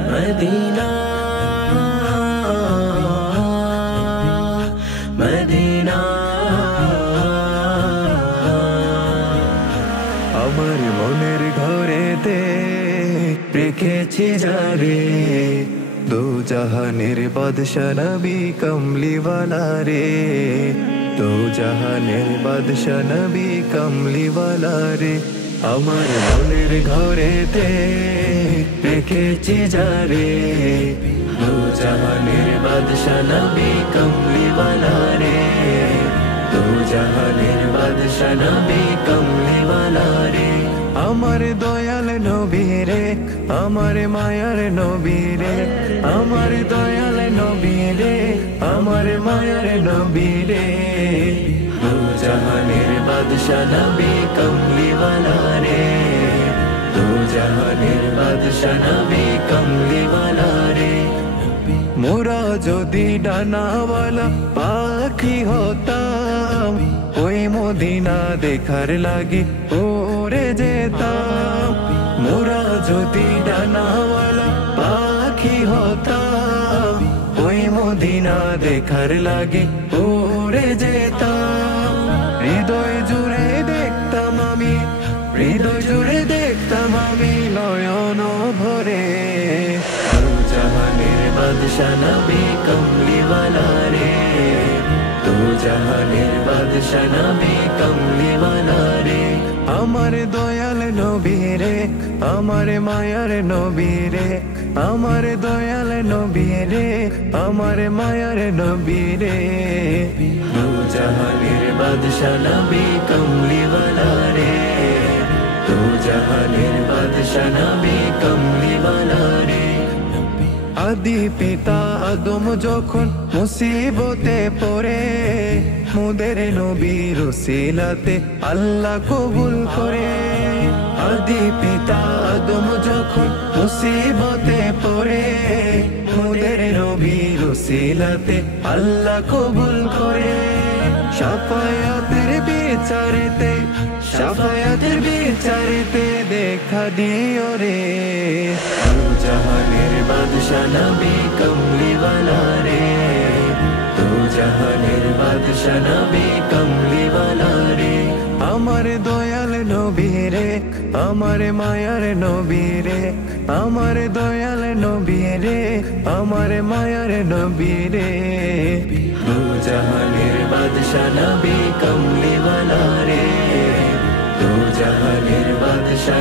Medina Medina আমার মনের ঘরেতে রেখেছি যারে দো জাহানের বাদশা নবী কমলিওয়ালা রে দো জাহানের বাদশা নবী কমলিওয়ালা রে আমার মনের ঘরেতে রেখেছি যারে দো জাহানের বাদশা নবী কমলিওয়ালা রে দো জাহানের বাদশা নবী কমলিওয়ালা রে আমার দয়াল নবী রে আমার মায়ার নবী রে আমার দয়াল নবী রে আমার মায়ার নবী রে দো জাহানের বাদশা নবী কমলিওয়ালা রে দো জাহানের বাদশা নবী কমলিওয়ালা রে মোরা যদি ডানাওয়ালা পাখি হতাম ওই মদিনা দেখার লাগে ওরে যেতাম মোরা যদি ডানাওয়ালা পাখি হতাম ওই মদিনা দেখার লাগে ওরে যেতাম হৃদয় জুড়ে দেখতাম আমি হৃদয় জুড়ে দেখতাম আমি নয়ন ভরে দো জাহানের বাদশা নবী কমলিওয়ালা রে দো জাহানের বাদশা নবী কমলিওয়ালা রে আমার দয়াল নবী রে আমার মায়ার নবী রে আমার দয়াল নবী রে আমার মায়ার নবী রে দো জাহানের বাদশা নবী কমলিওয়ালা রে দো জাহানের বাদশা নবী কমলিওয়ালা রে আদি পিতা আদম যখন মুসিবতে পড়ে মুদের নবীর উসিলাতে আল্লাহ কবুল করে আদি পিতা আদম যখন মুসিবতে পড়ে মুদের নবীর উসিলাতে আল্লাহ কবুল করে শাফায়াতের বিচারেতে শাফায়াতের বিচারেতে দেখা দিও রে দো জাহানের বাদশা নবী কমলিওয়ালা রে দো জাহানের বাদশা নবী কমলিওয়ালা রে আমার দয়াল নবী রে আমার মায়ার নবী রে আমার দয়াল নবী রে আমার মায়ার নবী রে দো জাহানের বাদশা নবী কমলিওয়ালা রে দো জাহানের বাদশা